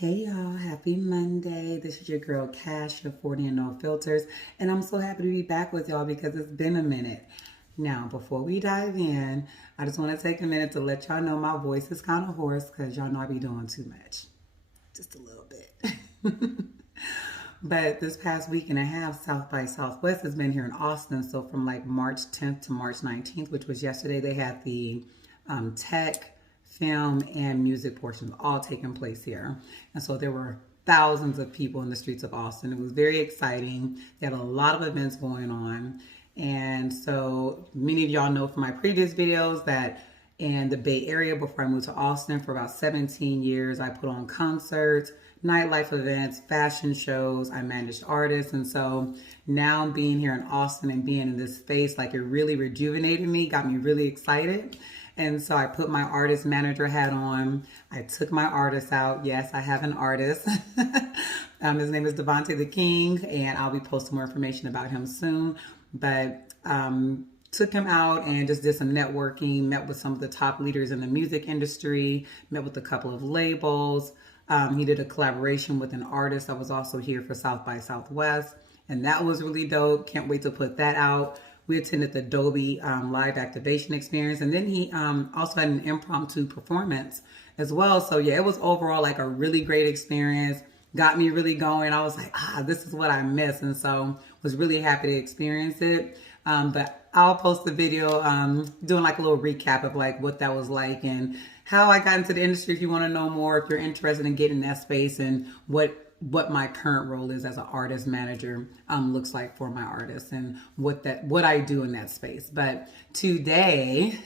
Hey y'all, happy Monday. This is your girl Cash, your 40 and no filters, and I'm so happy to be back with y'all because it's been a minute. Now, before we dive in, I just want to take a minute to let y'all know my voice is kind of hoarse because y'all know I be doing too much. Just a little bit. But this past week and a half, South by Southwest has been here in Austin. So from like March 10th to March 19th, which was yesterday, they had the tech, film, and music portions all taking place here. And so there were thousands of people in the streets of Austin. It was very exciting. They had a lot of events going on. And so many of y'all know from my previous videos that in the Bay Area, before I moved to Austin for about 17 years, I put on concerts, nightlife events, fashion shows. I managed artists. And so now being here in Austin and being in this space, like it really rejuvenated me, got me really excited. And so I put my artist manager hat on. I took my artist out. Yes, I have an artist. His name is Devontae the King, and I'll be posting more information about him soon. But took him out and just did some networking, met with some of the top leaders in the music industry, met with a couple of labels. He did a collaboration with an artist that was also here for South by Southwest, and that was really dope. Can't wait to put that out. We attended the Dolby live activation experience, and then he also had an impromptu performance as well. So yeah, it was overall like a really great experience. Got me really going. I was like, this is what I miss, and so was really happy to experience it. But I'll post the video doing like a little recap of like what that was like and how I got into the industry. If you want to know more, if you're interested in getting in that space, and what my current role is as an artist manager looks like for my artists, and what I do in that space. But today,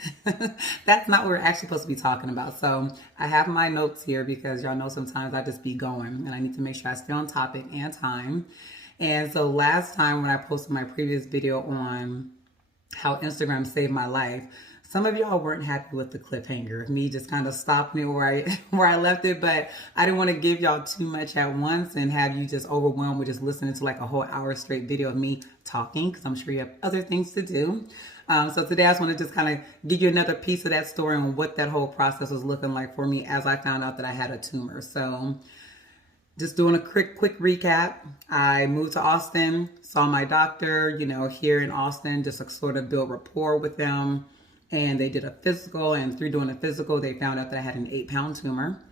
that's not what we're actually supposed to be talking about. So I have my notes here because y'all know sometimes I just be going and I need to make sure I stay on topic and time. And so last time when I posted my previous video on how Instagram saved my life, some of y'all weren't happy with the cliffhanger of me just kind of stopping it where I left it, but I didn't want to give y'all too much at once and have you just overwhelmed with just listening to like a whole hour straight video of me talking, because I'm sure you have other things to do. So today I just want to just kind of give you another piece of that story and what that whole process was looking like for me as I found out that I had a tumor. So just doing a quick recap. I moved to Austin, saw my doctor, here in Austin, just to sort of build rapport with them. And they did a physical, and through doing a physical, they found out that I had an 8-pound tumor.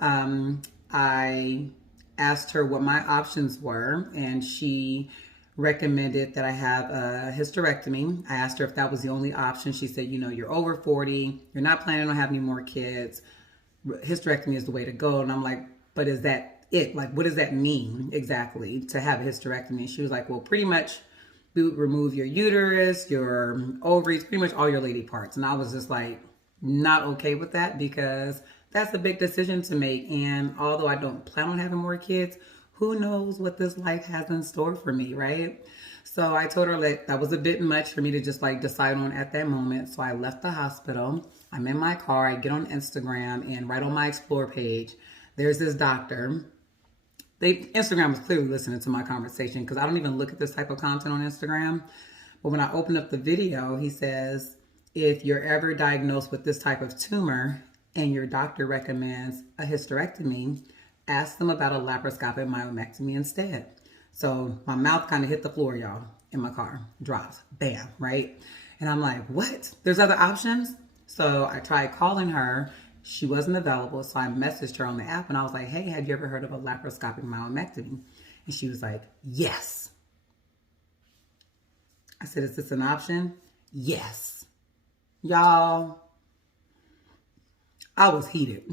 I asked her what my options were, and she recommended that I have a hysterectomy. I asked her if that was the only option. She said, you're over 40, you're not planning on having any more kids. Hysterectomy is the way to go. And I'm like, but is that it? Like, what does that mean exactly to have a hysterectomy? And she was like, well, pretty much we would remove your uterus, your ovaries, pretty much all your lady parts. And I was just like, not okay with that, because that's a big decision to make. And although I don't plan on having more kids, who knows what this life has in store for me, right? So I told her that was a bit much for me to just like decide on at that moment. So I left the hospital. I'm in my car. I get on Instagram, and right on my Explore page, there's this doctor. Instagram was clearly listening to my conversation, because I don't even look at this type of content on Instagram. But when I open up the video, he says, if you're ever diagnosed with this type of tumor and your doctor recommends a hysterectomy, ask them about a laparoscopic myomectomy instead. So my mouth kind of hit the floor, y'all, in my car. Drops. Bam, right? And I'm like, what? There's other options? So I tried calling her. She wasn't available, so I messaged her on the app, and I was like, hey, have you ever heard of a laparoscopic myomectomy? And she was like, yes. I said, is this an option? Yes. Y'all, I was heated,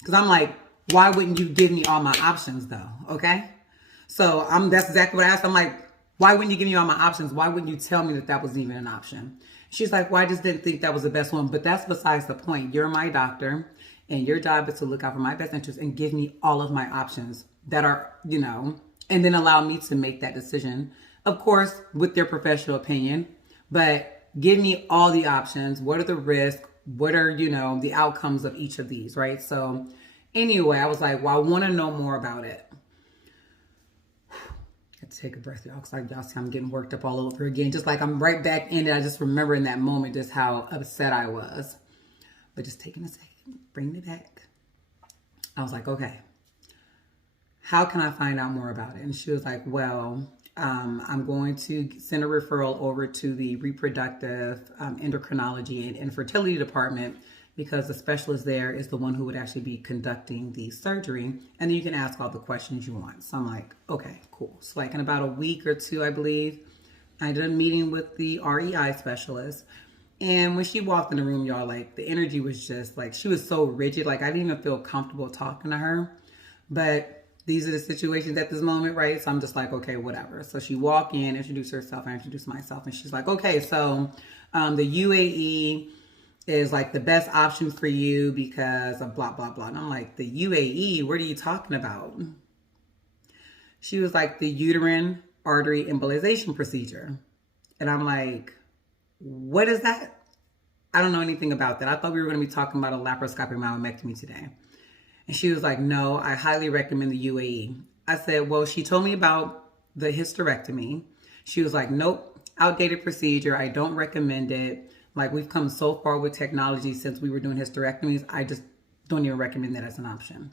because I'm like, why wouldn't you give me all my options though? Okay. So that's exactly what I asked. I'm like, why wouldn't you give me all my options? Why wouldn't you tell me that wasn't even an option? She's like, well, I just didn't think that was the best one. But that's besides the point. You're my doctor, and your job is to look out for my best interest and give me all of my options that are, and then allow me to make that decision, of course, with their professional opinion. But give me all the options. What are the risks? What are, the outcomes of each of these, right? So anyway, I was like, well, I want to know more about it. Take a breath, y'all, because y'all see I'm getting worked up all over again. Just like I'm right back in it. I just remember in that moment just how upset I was. But just taking a second, bringing it back. I was like, okay, how can I find out more about it? And she was like, well, I'm going to send a referral over to the reproductive endocrinology and infertility department, because the specialist there is the one who would actually be conducting the surgery. And then you can ask all the questions you want. So I'm like, okay, cool. So like in about a week or two, I believe, I did a meeting with the REI specialist. And when she walked in the room, y'all, like the energy was just like, she was so rigid. Like I didn't even feel comfortable talking to her. But these are the situations at this moment, right? So I'm just like, okay, whatever. So she walked in, introduced herself, I introduced myself, and she's like, okay, so the UAE is like the best option for you because of blah, blah, blah. And I'm like, the UAE, what are you talking about? She was like, the uterine artery embolization procedure. And I'm like, what is that? I don't know anything about that. I thought we were going to be talking about a laparoscopic myomectomy today. And she was like, no, I highly recommend the UAE. I said, well, she told me about the hysterectomy. She was like, nope, outdated procedure. I don't recommend it. Like, we've come so far with technology since we were doing hysterectomies. I just don't even recommend that as an option.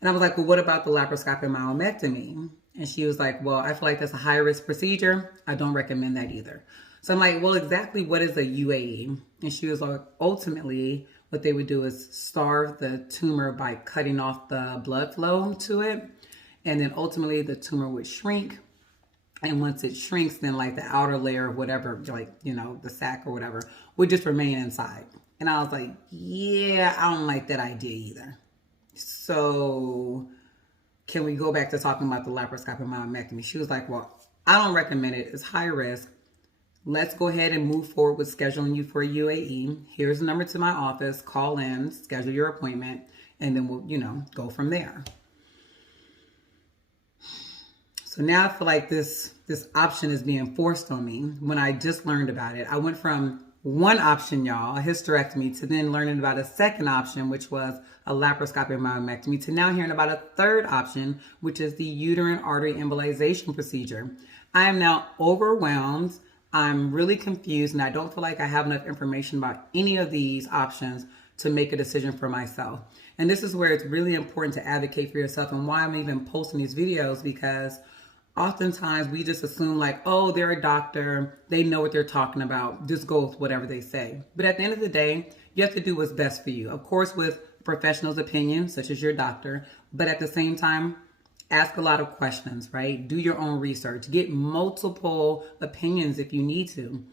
And I was like, well, what about the laparoscopic myomectomy? And she was like, well, I feel like that's a high risk procedure. I don't recommend that either. So I'm like, well, exactly what is a UAE? And she was like, ultimately, what they would do is starve the tumor by cutting off the blood flow to it. And then ultimately the tumor would shrink. And once it shrinks, then like the outer layer of whatever, like, you know, the sac or whatever, would just remain inside. And I was like, yeah, I don't like that idea either. So can we go back to talking about the laparoscopic myomectomy? She was like, well, I don't recommend it. It's high risk. Let's go ahead and move forward with scheduling you for a UAE. Here's the number to my office. Call in, schedule your appointment, and then we'll, you know, go from there. So now I feel like this option is being forced on me when I just learned about it. I went from one option, y'all, a hysterectomy, to then learning about a second option, which was a laparoscopic myomectomy, to now hearing about a third option, which is the uterine artery embolization procedure. I am now overwhelmed. I'm really confused, and I don't feel like I have enough information about any of these options to make a decision for myself. And this is where it's really important to advocate for yourself, and why I'm even posting these videos, because oftentimes we just assume like, oh, they're a doctor, they know what they're talking about, just go with whatever they say. But at the end of the day, you have to do what's best for you. Of course, with a professional's opinion, such as your doctor, but at the same time, ask a lot of questions, right? Do your own research. Get multiple opinions if you need to.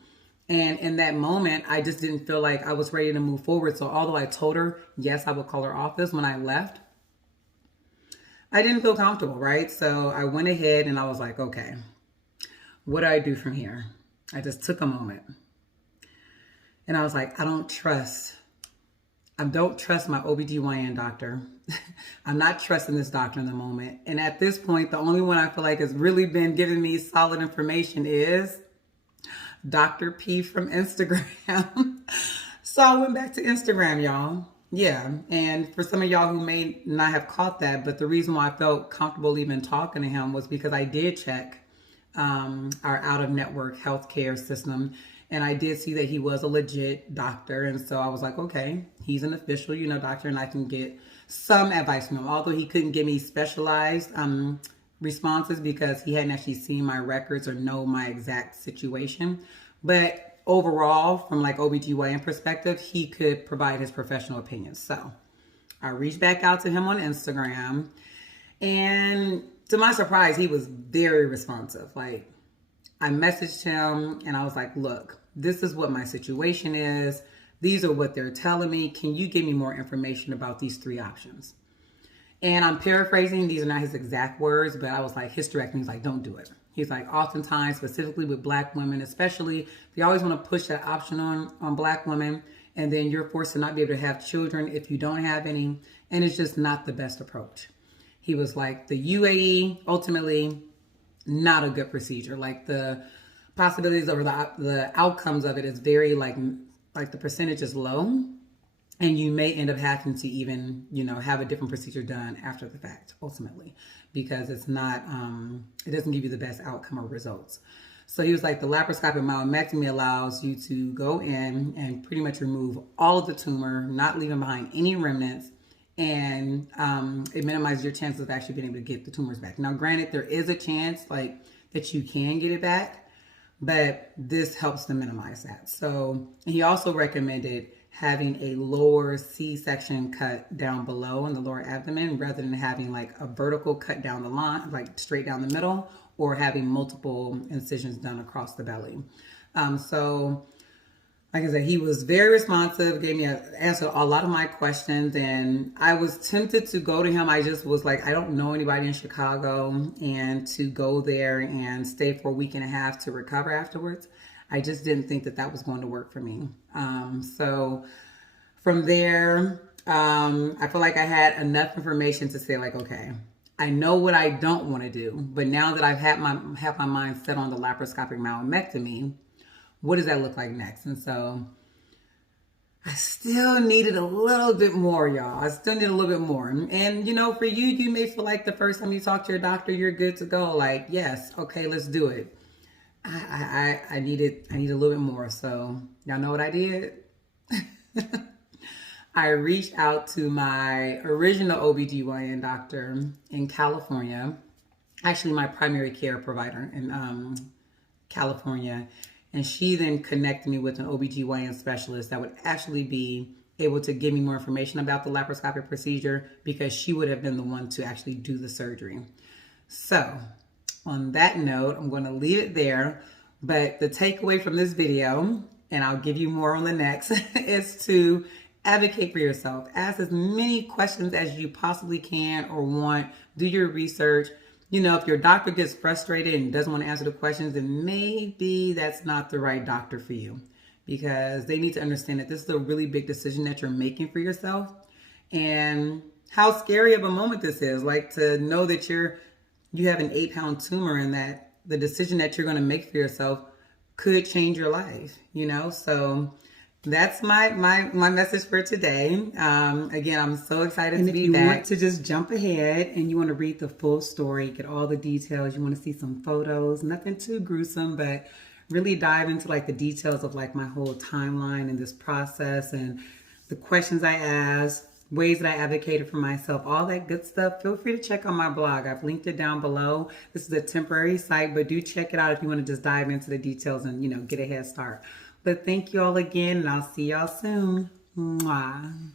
And in that moment, I just didn't feel like I was ready to move forward. So although I told her, yes, I would call her office when I left, I didn't feel comfortable, right? So I went ahead and I was like, okay, what do I do from here? I just took a moment. And I was like, I don't trust my OBGYN doctor. I'm not trusting this doctor in the moment. And at this point, the only one I feel like has really been giving me solid information is Dr. P from Instagram. So I went back to Instagram, y'all. Yeah. And for some of y'all who may not have caught that, but the reason why I felt comfortable even talking to him was because I did check our out-of-network healthcare system. And I did see that he was a legit doctor. And so I was like, okay, he's an official, you know, doctor, and I can get some advice from him. Although he couldn't give me specialized responses because he hadn't actually seen my records or know my exact situation. But overall, from like OBGYN perspective, he could provide his professional opinion. So I reached back out to him on Instagram. And to my surprise, he was very responsive. Like, I messaged him and I was like, look, this is what my situation is. These are what they're telling me. Can you give me more information about these three options? And I'm paraphrasing. These are not his exact words, but I was like, hysterectomy. He's like, don't do it. He's like, oftentimes, specifically with Black women, especially, they always want to push that option on Black women. And then you're forced to not be able to have children if you don't have any. And it's just not the best approach. He was like, the UAE, ultimately, not a good procedure. Like the possibilities or the outcomes of it is very like the percentage is low, and you may end up having to even, you know, have a different procedure done after the fact ultimately, because it's not, it doesn't give you the best outcome or results. So he was like, the laparoscopic myomectomy allows you to go in and pretty much remove all of the tumor, not leaving behind any remnants, and it minimizes your chances of actually being able to get the tumors back. Now, granted, there is a chance like that you can get it back, but this helps to minimize that. So he also recommended having a lower C-section cut down below in the lower abdomen rather than having like a vertical cut down the line, like straight down the middle, or having multiple incisions done across the belly. So like I said, he was very responsive, gave me an answer to a lot of my questions, and I was tempted to go to him. I just was like, I don't know anybody in Chicago, and to go there and stay for a week and a half to recover afterwards, I just didn't think that that was going to work for me. So from there, I feel like I had enough information to say like, okay, I know what I don't want to do, but now that I've had my mind set on the laparoscopic myomectomy, what does that look like next? And so I still needed a little bit more, y'all. I still need a little bit more. And you know, for you, you may feel like the first time you talk to your doctor, you're good to go. Like, yes, okay, let's do it. I needed a little bit more. So y'all know what I did? I reached out to my original OBGYN doctor in California, actually my primary care provider in California. And she then connected me with an OBGYN specialist that would actually be able to give me more information about the laparoscopic procedure because she would have been the one to actually do the surgery. So on that note, I'm going to leave it there. But the takeaway from this video, and I'll give you more on the next, is to advocate for yourself. Ask as many questions as you possibly can or want. Do your research. You know, if your doctor gets frustrated and doesn't want to answer the questions, then maybe that's not the right doctor for you, because they need to understand that this is a really big decision that you're making for yourself and how scary of a moment this is. Like, to know that you have an 8-pound tumor and that the decision that you're going to make for yourself could change your life, you know? So that's my message for today. Again, I'm so excited to be back. And if you want to just jump ahead and you want to read the full story, get all the details, you want to see some photos, nothing too gruesome, but really dive into like the details of like my whole timeline and this process and the questions I asked, ways that I advocated for myself, all that good stuff, feel free to check out my blog. I've linked it down below. This is a temporary site, but do check it out if you want to just dive into the details and, you know, get a head start. But thank you all again, and I'll see y'all soon. Mwah.